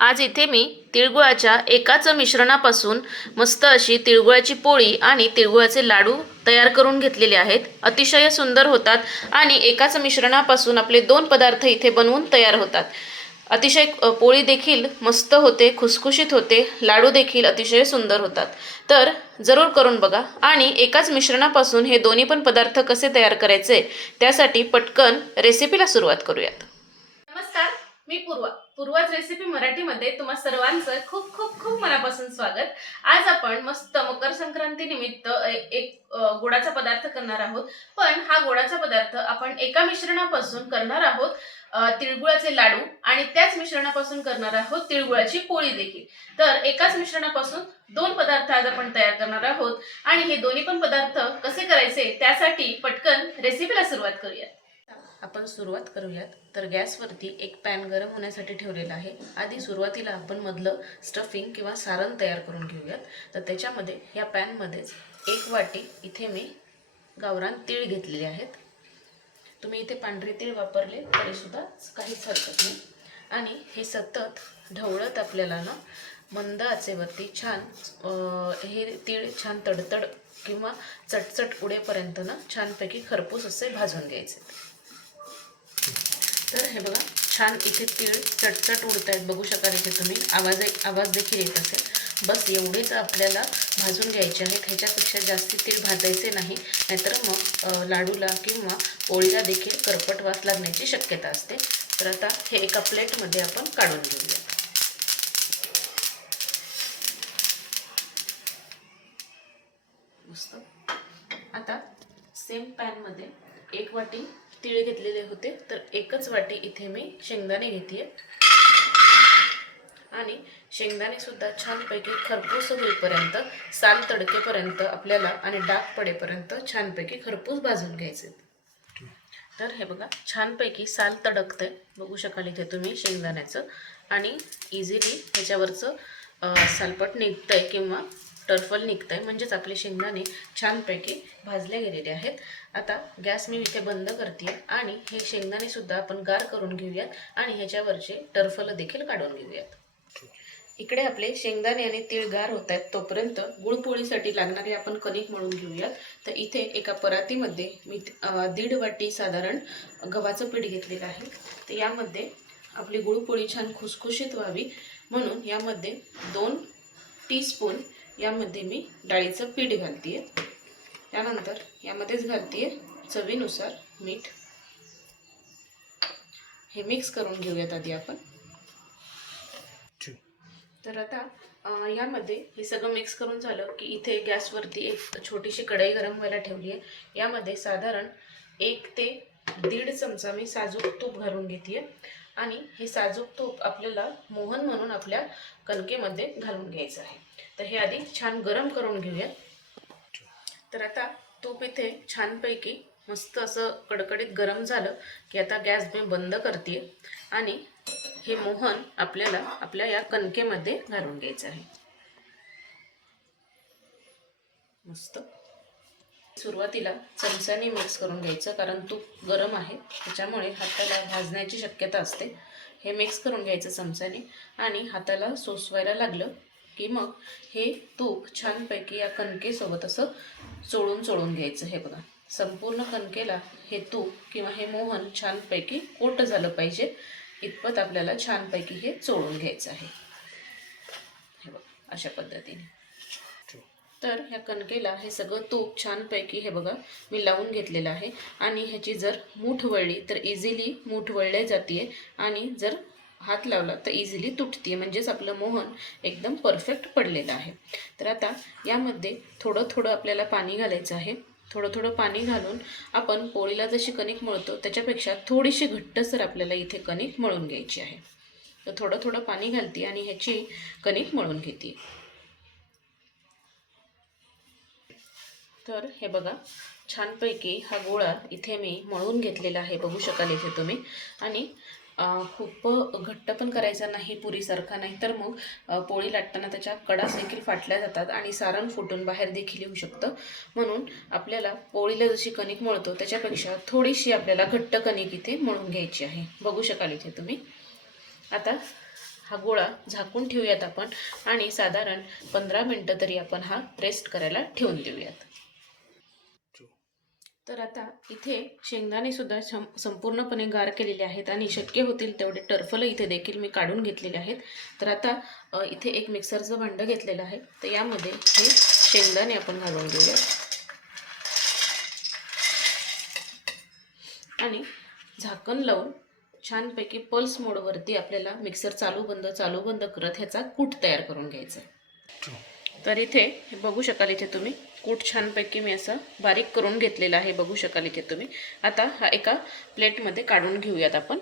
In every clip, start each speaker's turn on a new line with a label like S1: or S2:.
S1: आज इथे मी तिळगुळाच्या एकाच मिश्रणापासून मस्त अशी तिळगुळाची पोळी आणि तिळगुळाचे लाडू तयार करून घेतलेले आहेत. अतिशय सुंदर होतात आणि एकाच मिश्रणापासून आपले दोन पदार्थ इथे बनवून तयार होतात. अतिशय पोळी देखील मस्त होते खुसखुशीत होते लाडू देखील अतिशय सुंदर होतात. तर जरूर करून बघा आणि एकाच मिश्रणापासून हे दोन्ही पण पदार्थ कसे तयार करायचे त्यासाठी पटकन रेसिपीला सुरुवात करूयात. मी पूर्वा पूर्वाच रेसिपी मराठीमध्ये तुम्हा सर्वांचं खूप खूप खूप मनापासून स्वागत. आज आपण मस्त मकर संक्रांती निमित्त एक गोडाचा पदार्थ करणार आहोत. पण हा गोडाचा पदार्थ आपण एका मिश्रणापासून करणार आहोत तिळगुळाचे लाडू आणि त्याच मिश्रणापासून करणार आहोत तिळगुळाची पोळी देखील. तर एकाच मिश्रणापासून दोन पदार्थ आज आपण तयार करणार आहोत. आणि हे दोन्ही पण पदार्थ कसे करायचे त्यासाठी पटकन रेसिपीला सुरुवात करूयात. आपण सुरुवात करूयात. तर गॅसवरती एक पॅन गरम होण्यासाठी ठेवलेला आहे. आधी सुरुवातीला आपण मधलं स्टफिंग किंवा सारण तयार करून घेऊयात. तर त्याच्यामध्ये या पॅनमध्येच एक वाटी इथे मी गावरान तीळ घेतलेले आहेत. तुम्ही इथे पांढरे तीळ वापरले तरीसुद्धा काहीच हरकत नाही. आणि हे सतत ढवळत आपल्याला ना मंद आचेवरती छान हे तीळ छान तडतड किंवा चटचट उडेपर्यंत ना छानपैकी खरपूस असे भाजून घ्यायचे. तर हे बघा छान इथे तीळ चटचट उडत आहेत बघू शकाल इथे तुम्ही. आवाज आवाज देखील येत असेल. बस एवढेच आपल्याला भाजून घ्यायचे आहेत. ह्याच्यापेक्षा जास्ती तीळ भाजायचे नाही. नाहीतर मग लाडूला किंवा पोळीला देखील करपट वास लागण्याची शक्यता असते. तर आता हे एका प्लेटमध्ये आपण काढून घेऊया. मस्त. आता सेम पॅनमध्ये एक वाटी तिळ घेतलेले होते. तर एकच वाटी इथे मी शेंगदाणे घेते आणि शेंगदाणे सुद्धा छानपैकी खरपूस होईपर्यंत साल तडकेपर्यंत आपल्याला आणि डाग पडेपर्यंत छानपैकी खरपूस भाजून घ्यायचे. तर हे बघा छानपैकी साल तडकते बघू शकाल इथे तुम्ही शेंगदाण्याचं. आणि इझिली ह्याच्यावरचं सालपट निघतंय किंवा टर्फल आहे म्हणजेच आपले शेंगदाणे छानपैकी भाजले गेलेले आहेत. आता गॅस मी इथे बंद करते आणि हे शेंगदाणे सुद्धा आपण गार करून घेऊयात आणि ह्याच्यावरचे टरफलं देखील काढून घेऊयात. इकडे आपले शेंगदाणे आणि तीळ गार होत आहेत तोपर्यंत गुळपोळीसाठी लागणारे आपण कणिक मळून घेऊयात. तर इथे एका परातीमध्ये मी दीड वाटी साधारण गव्हाचं पीठ घेतलेलं आहे. तर यामध्ये आपली गुळपोळी छान खुसखुशीत व्हावी. म्हणून यामध्ये दोन टीस्पून यामध्ये मी डाळीचं पीठ घालते त्यानंतर यामध्येच घालते चवीनुसार मीठ. हे मिक्स करून घेऊयात आधी आपण. तर आता यामध्ये हे सगळं मिक्स करून झालं की इथे गॅसवरती एक छोटीशी कढई गरम व्हायला ठेवली आहे यामध्ये साधारण एक ते दीड चमचा मी साजूक तूप घालून घेते आणि हे साजूक तूप आपल्याला मोहन म्हणून आपल्या कणकेमध्ये घालून घ्यायचं आहे. तर हे आधी छान गरम करून घेऊयात. तर आता तूप इथे छानपैकी मस्त असं कडकडीत गरम झालं की आता गॅस मी बंद करते आणि हे मोहन आपल्याला आपल्या या कणकेमध्ये घालून घ्यायचं आहे. मस्त. सुरुवातीला चमचाने मिक्स करून घ्यायचं कारण तूप गरम आहे. त्याच्यामुळे हाताला भाजण्याची शक्यता असते. हे मिक्स करून घ्यायचं चमचाने आणि हाताला सोसवायला लागलं की मग हे तूप छानपैकी या कणकेसोबत असं चोळून चोळून घ्यायचं. हे बघा संपूर्ण कणकेला हे तूप किंवा हे मोहन छानपैकी कोट झालं पाहिजे. इतपत आपल्याला छानपैकी हे चोळून घ्यायचं आहे. हे बघा अशा पद्धतीने. तर ह्या कणकेला हे सगळं तूप छानपैकी हे बघा मी लावून घेतलेलं आहे. आणि ह्याची जर मूठ वळली तर इझिली मूठ वळल्या जाते आणि जर हात लावला तर इझिली तुटते म्हणजेच आपलं मोहन एकदम परफेक्ट पडलेलं आहे. तर आता यामध्ये थोडं थोडं आपल्याला पाणी घालायचं आहे. थोडं थोडं पाणी घालून आपण पोळीला जशी कणिक मळतो त्याच्यापेक्षा थोडीशी घट्टसर आपल्याला इथे कणिक मळून घ्यायची आहे. तर थोडं थोडं पाणी घालते आणि ह्याची कणिक मळून घेते. तर हे बघा छानपैकी हा गोळा इथे मी मळून घेतलेला आहे. बघू शकाल इथे तुम्ही. आणि खूप घट्ट पण करायचा नाही पुरीसारखा नाही तर मग पोळी लाटताना त्याच्या कडा देखील फाटल्या जातात आणि सारण फुटून बाहेर देखील येऊ शकतं. म्हणून आपल्याला पोळीला जशी कणिक मळतो त्याच्यापेक्षा थोडीशी आपल्याला घट्ट कणिक इथे मळून घ्यायची आहे. बघू शकाल इथे तुम्ही. आता हा गोळा झाकून ठेवूयात आपण आणि साधारण पंधरा मिनटं तरी आपण हा रेस्ट करायला ठेवून देऊयात. तर आता इथे शेंगदाणे सुद्धा सं संपूर्णपणे गार केलेले आहेत आणि शक्य होतील तेवढे टर्फलं इथे देखील मी काढून घेतलेले आहेत. तर आता इथे एक मिक्सरचं भांडं घेतलेलं आहे. तर यामध्ये हे शेंगदाणे आपण घालून घेऊया. आणि झाकण लावून छानपैकी पल्स मोडवरती आपल्याला मिक्सर चालू बंद चालू बंद करत ह्याचा कूट तयार करून घ्यायचा आहे. तर इथे हे बघू शकाल इथे तुम्ही. कूट छानपैकी मी असं बारीक करून घेतलेलं आहे बघू शकाल इथे तुम्ही. आता हा एका प्लेटमध्ये काढून घेऊयात आपण.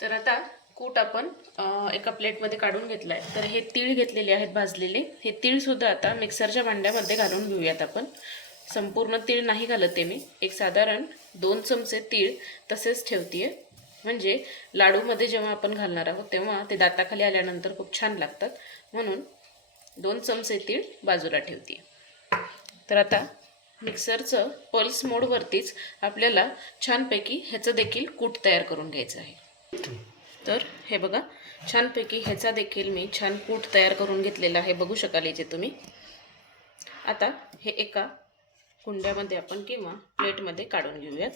S1: तर आता कूट आपण एका प्लेटमध्ये काढून घेतला आहे तर हे तीळ घेतलेले आहेत भाजलेले. हे तीळसुद्धा आता मिक्सरच्या भांड्यामध्ये घालून घेऊयात आपण. संपूर्ण तीळ नाही घालत ते मी. एक साधारण दोन चमचे तीळ तसेच ठेवते म्हणजे लाडूमध्ये जेव्हा आपण घालणार आहोत तेव्हा ते दाताखाली आल्यानंतर खूप छान लागतात. म्हणून दोन चमचे तीळ बाजूला ठेवते तर आता मिक्सरचं पल्स मोडवरतीच आपल्याला छानपैकी ह्याचं देखील कूट तयार करून घ्यायचं आहे. तर हे बघा छानपैकी ह्याचा देखील मी छान कूट तयार करून घेतलेला आहे. बघू शकाल याचे तुम्ही. आता हे एका कुंड्यामध्ये आपण किंवा प्लेटमध्ये काढून घेऊयात.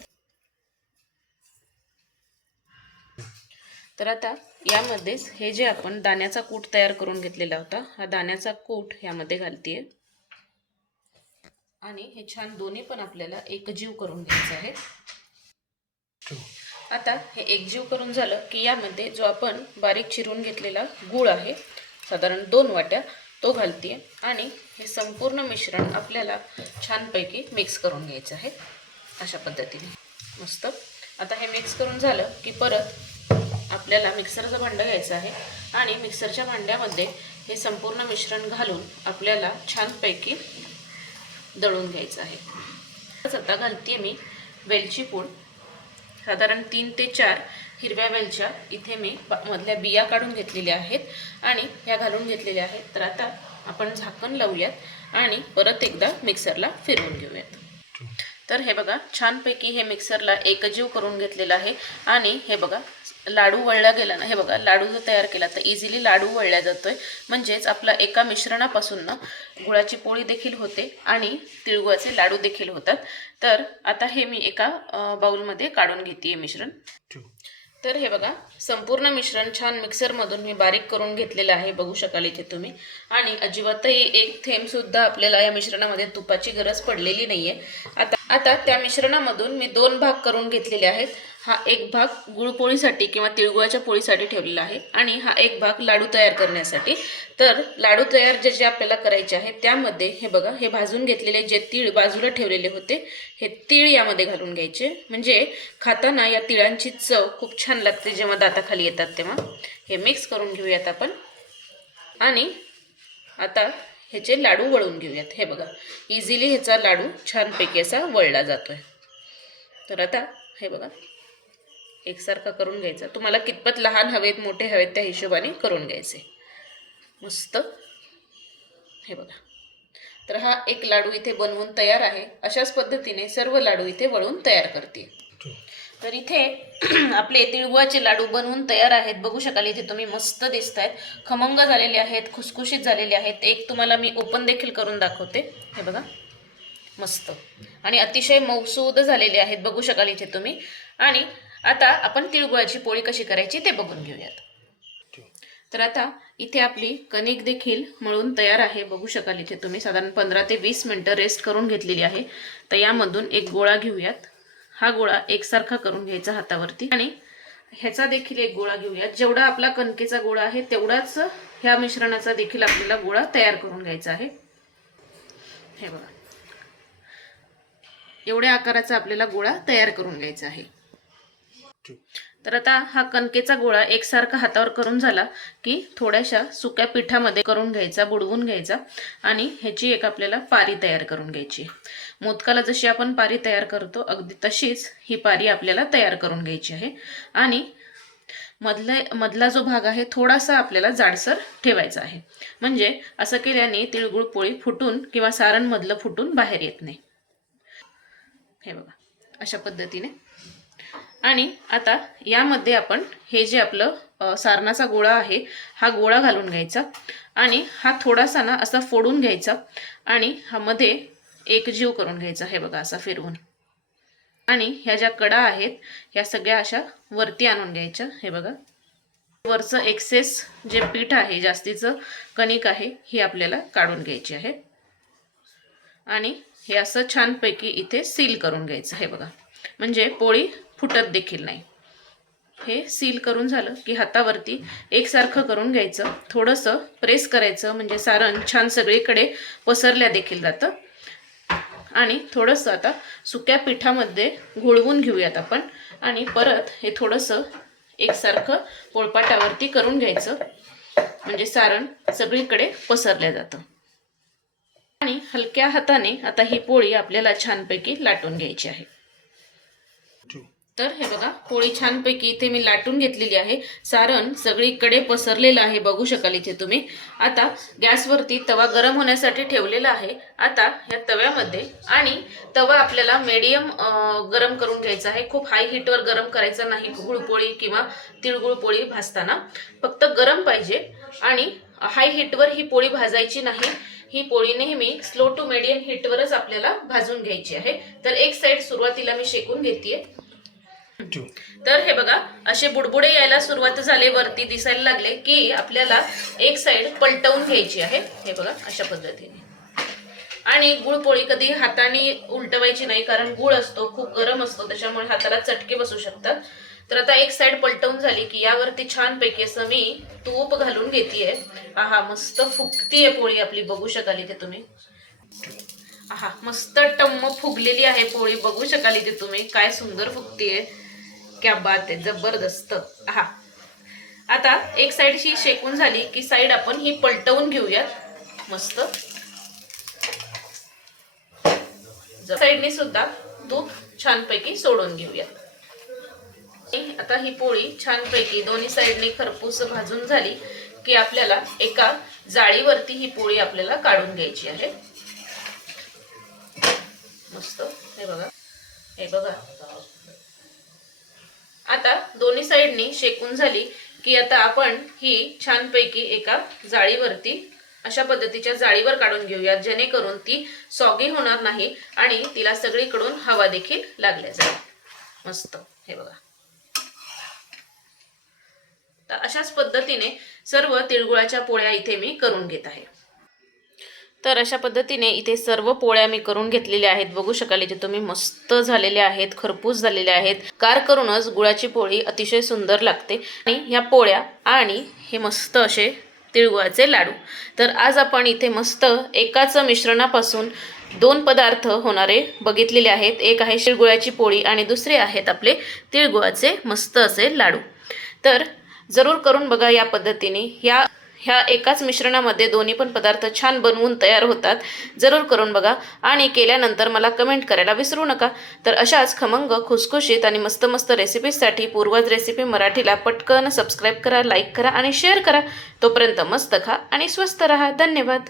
S1: तर आता यामध्येच हे जे आपण दाण्याचा कूट तयार करून घेतलेला होता हा दाण्याचा कूट ह्यामध्ये घालतीये. आणि हे छान दोन्ही पण आपल्याला एकजीव करून घ्यायचं आहे. आता हे एकजीव करून झालं की यामध्ये जो आपण बारीक चिरून घेतलेला गूळ आहे साधारण दोन वाट्या तो घालते आणि हे संपूर्ण मिश्रण आपल्याला छानपैकी मिक्स करून घ्यायचं आहे अशा पद्धतीने. मस्त. आता हे मिक्स करून झालं की परत आपल्याला मिक्सरचं भांडं घ्यायचं आहे आणि मिक्सरच्या भांड्यामध्ये हे संपूर्ण मिश्रण घालून आपल्याला छानपैकी दळून घ्यायचं आहे. तसंच आता घालते मी वेलची पूड. साधारण तीन ते चार हिरव्या वेलच्या इथे मी बा- मधल्या बिया काढून घेतलेल्या आहेत आणि ह्या घालून घेतलेल्या आहेत. तर आता आपण झाकण लावूयात आणि परत एकदा मिक्सरला फिरवून घेऊयात. तर हे बघा छानपैकी हे मिक्सरला एकजीव करून घेतलेलं आहे. आणि हे बघा लाडू वळला गेला ना हे बघा लाडू जर तयार केला तर इझिली लाडू वळला जातोय. म्हणजेच आपला एका मिश्रणापासून ना गुळाची पोळी देखील होते आणि तिळगुळाचे लाडू देखील होतात. तर आता हे मी एका बाउलमध्ये काढून घेते मिश्रण. तर हे बघा संपूर्ण मिश्रण छान मिक्सरमधून मी बारीक करून घेतलेलं आहे बघू शकाल इथे तुम्ही. आणि अजिबातही एक थेंब सुद्धा आपल्याला या मिश्रणामध्ये तुपाची गरज पडलेली नाहीये. आता आता त्या मिश्रणामधून मी दोन भाग करून घेतलेले आहेत. हा एक भाग गुळपोळीसाठी किंवा तिळगुळाच्या पोळीसाठी ठेवलेला आहे आणि हा एक भाग लाडू तयार करण्यासाठी. तर लाडू तयार जे जे आपल्याला करायचे आहे त्यामध्ये हे बघा हे भाजून घेतलेले जे तीळ बाजूला ठेवलेले होते हे तीळ यामध्ये घालून घ्यायचे. म्हणजे खाताना या तिळांची चव खूप छान लागते जेव्हा दाताखाली येतात तेव्हा. हे मिक्स करून घेऊयात आपण. आणि आता ह्याचे लाडू वळून घेऊयात. हे बघा इझिली ह्याचा लाडू छानपैकी असा वळला जातोय. तर आता हे बघा एकसारखा करून घ्यायचा. तुम्हाला कितपत लहान हवेत मोठे हवेत त्या हिशोबाने करून घ्यायचे. मस्त. हे बघा. तर हा एक लाडू इथे बनवून तयार आहे. अशाच पद्धतीने सर्व लाडू इथे वळून तयार करते. तर इथे आपले तिळगुळाचे लाडू बनवून तयार आहेत. बघू शकाल इथे तुम्ही मस्त दिसत आहेत खमंग झालेले आहेत खुसखुशीत झालेले आहेत. एक तुम्हाला मी ओपन देखील करून दाखवते. हे बघा. मस्त. आणि अतिशय मौसूद झालेले आहेत. बघू शकाल इथे तुम्ही. आणि आता आपण तिळगुळाची पोळी कशी करायची ते बघून घेऊयात. तर आता इथे आपली कणिक देखील मळून तयार आहे बघू शकाल इथे तुम्ही. साधारण पंधरा ते वीस मिनटं रेस्ट करून घेतलेली आहे. तर यामधून एक गोळा घेऊयात. हा गोळा एकसारखा करून घ्यायचा हातावरती. आणि ह्याचा देखील एक गोळा घेऊयात. जेवढा आपला कणकेचा गोळा आहे तेवढाच ह्या मिश्रणाचा देखील आपल्याला गोळा तयार करून घ्यायचा आहे. हे बघा. एवढ्या आकाराचा आपल्याला गोळा तयार करून घ्यायचा आहे. तर आता हा कणकेचा गोळा एकसारखा हातावर करून झाला की थोड्याशा सुक्या पिठामध्ये करून घ्यायचा बुडवून घ्यायचा आणि ह्याची एक आपल्याला पारी तयार करून घ्यायची. मोदकाला जशी आपण पारी तयार करतो अगदी तशीच ही पारी आपल्याला तयार करून घ्यायची आहे. आणि मधले मधला जो भाग आहे थोडासा आपल्याला जाडसर ठेवायचा आहे. म्हणजे असं केल्याने तिळगुळ पोळी फुटून किंवा सारणमधलं फुटून बाहेर येत नाही. हे बघा अशा पद्धतीने आणि आता यामध्ये आपण हे जे आपलं सारणाचा गोळा आहे हा गोळा घालून घ्यायचा. आणि हा थोडासा ना असा फोडून घ्यायचा. आणि हा मध्ये एकजीव करून घ्यायचा हे बघा असा फिरवून. आणि ह्या ज्या कडा आहेत ह्या सगळ्या अशा वरती आणून घ्यायच्या हे बघा. वरचं एक्सेस जे पीठ आहे जास्तीचं कणिक आहे ही आपल्याला काढून घ्यायची आहे. आणि हे असं छानपैकी इथे सील करून घ्यायचं हे बघा. म्हणजे पोळी फुटत देखील नाही. हे सील करून झालं की हातावरती एकसारखं करून घ्यायचं. थोडंसं प्रेस करायचं म्हणजे सारण छान सगळीकडे पसरल्या देखील जातं. आणि थोडंसं आता सुक्या पिठामध्ये घोळवून घेऊयात आपण. आणि परत हे थोडंसं एकसारखं पोळपाटावरती करून घ्यायचं. म्हणजे सारण सगळीकडे पसरल्या जातं. आणि हलक्या हाताने आता ही पोळी आपल्याला छानपैकी लाटून घ्यायची आहे. तर हे बघा पोळी छानपैकी इथे मी लाटून घेतलेली आहे. सारण सगळीकडे पसरलेलं आहे बघू शकाल इथे तुम्ही. आता गॅसवरती तवा गरम होण्यासाठी ठेवलेला आहे. आता ह्या तव्यामध्ये आणि तवा आपल्याला मीडियम गरम करून घ्यायचा आहे. खूप हाय हीटवर गरम करायचा नाही गुळपोळी किंवा तिळगुळ पोळी भाजताना. फक्त गरम पाहिजे आणि हाय हीटवर ही पोळी भाजायची नाही. ही पोळी नेहमी स्लो टू मीडियम हीटवरच आपल्याला भाजून घ्यायची आहे. तर एक साईड सुरुवातीला मी शेकून घेते तर हे बघा असे बुडबुडे यायला सुरुवात झाले वरती दिसायला लागले की आपल्याला एक साइड पलटवून घ्यायची आहे. हे बघा अशा पद्धतीने. आणि गुळपोळी कधी हाताने उलटवायची नाही कारण गुळ असतो खूप गरम असतो त्याच्यामुळे हाताला चटके बसू शकतात. तर आता एक साइड पलटवून झाली की यावरती छानपैकी असं मी तूप घालून घेतेय. आहा मस्त फुगतीये पोळी आपली बघू शकाल इथे तुम्ही. आहा मस्त टम्म फुगलेली आहे पोळी बघू शकाल इथे तुम्ही काय सुंदर फुगतीये. क्या बात आहे जबरदस्त. हा. आता एक साईडशी शेकून झाली की साईड आपण ही पलटवून घेऊयात. मस्त. साईडने सुद्धा तूप छानपैकी सोडून घेऊयात. आता ही पोळी छानपैकी दोन्ही साईडने खरपूस भाजून झाली की आपल्याला एका जाळीवरती ही पोळी आपल्याला काढून घ्यायची आहे. मस्त. हे बघा. हे बघा. आता दोन्ही साईडनी शेकून झाली की आता आपण ही छानपैकी एका जाळीवरती अशा पद्धतीच्या जाळीवर काढून घेऊयात जेणेकरून ती सॉगी होणार नाही आणि तिला सगळीकडून हवा देखील लागल्या जाईल. मस्त. हे बघा. तर अशाच पद्धतीने सर्व तिळगुळाच्या पोळ्या इथे मी करून घेत आहे. तर अशा पद्धतीने इथे सर्व पोळ्या मी करून घेतलेल्या आहेत. बघू शकाल इथे तुम्ही मस्त झालेले आहेत खरपूस झालेले आहेत. कार करूनच गुळाची पोळी अतिशय सुंदर लागते. आणि ह्या पोळ्या आणि हे मस्त असे तिळगुळाचे लाडू. तर आज आपण इथे मस्त एकाच मिश्रणापासून दोन पदार्थ होणारे बघितलेले आहेत. एक आहे शिळगुळाची पोळी आणि दुसरे आहेत आपले तिळगुळाचे मस्त असे लाडू. तर जरूर करून बघा या पद्धतीने. या ह्या एकाच मिश्रणामध्ये दोन्ही पण पदार्थ छान बनवून तयार होतात. जरूर करून बघा. आणि केल्यानंतर मला कमेंट करायला विसरू नका. तर अशाच खमंग खुसखुशीत आणि मस्त मस्त रेसिपीजसाठी पूर्वज रेसिपी मराठीला पटकन सबस्क्राईब करा लाईक करा आणि शेअर करा. तोपर्यंत मस्त खा आणि स्वस्त रहा. धन्यवाद.